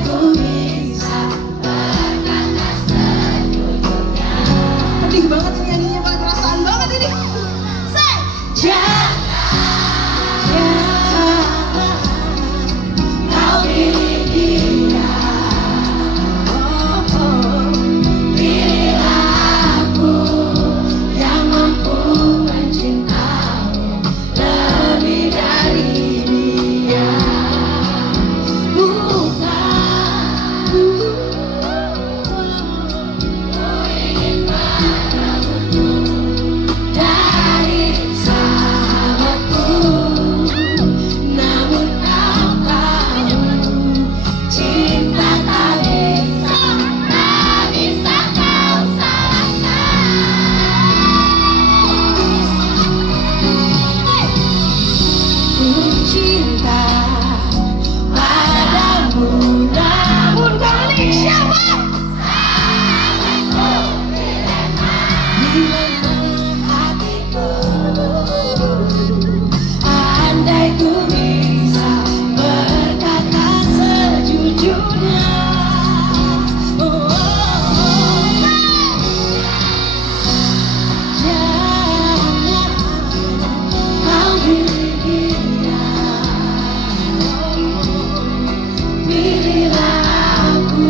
ku bisa berkata sejujurnya. Penting banget nyanyinya, pakai perasaan banget ini. Say, jangan kau pilih dia. Pilihlah aku yang mampu mencintaimu lebih dari dia. Bukan ku ingin merebutmu dari sahabatku, namun kau tahu cinta tak bisa kau salahkan. Ku cinta padamu, namun kau milik siapa? Dilema hatiku. Andai ku bisa berkata sejujurnya. Jangan kau pilih dia. Pilihlah aku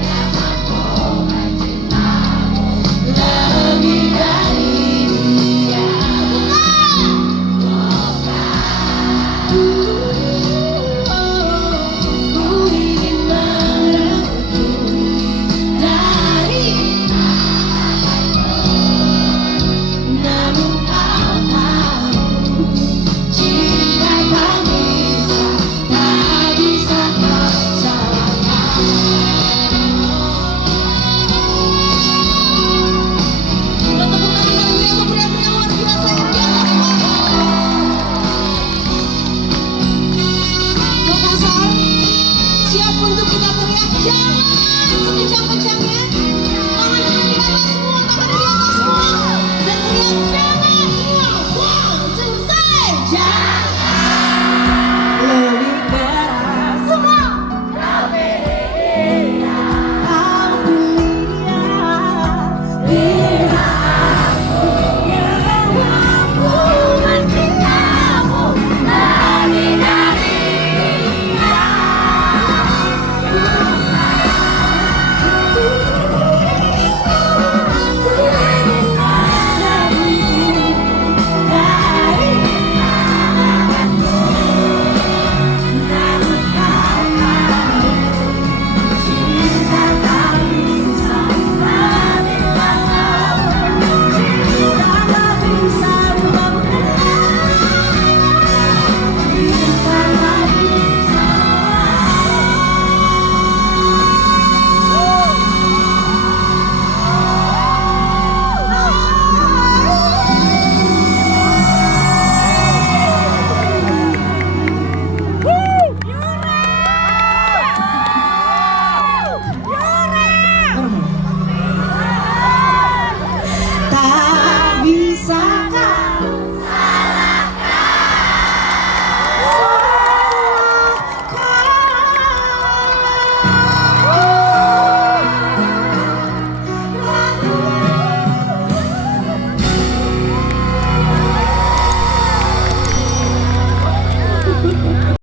yang mampu mencintaimu lebih dari dia. Ku ingin merebutmu dari namun kau tahu cinta tak bisa kau salahkan. Kita tepuk tangan dulu untuk pria-pria luar biasa ini. Makassar, siap untuk kita teriak jangan sekejap-kejap.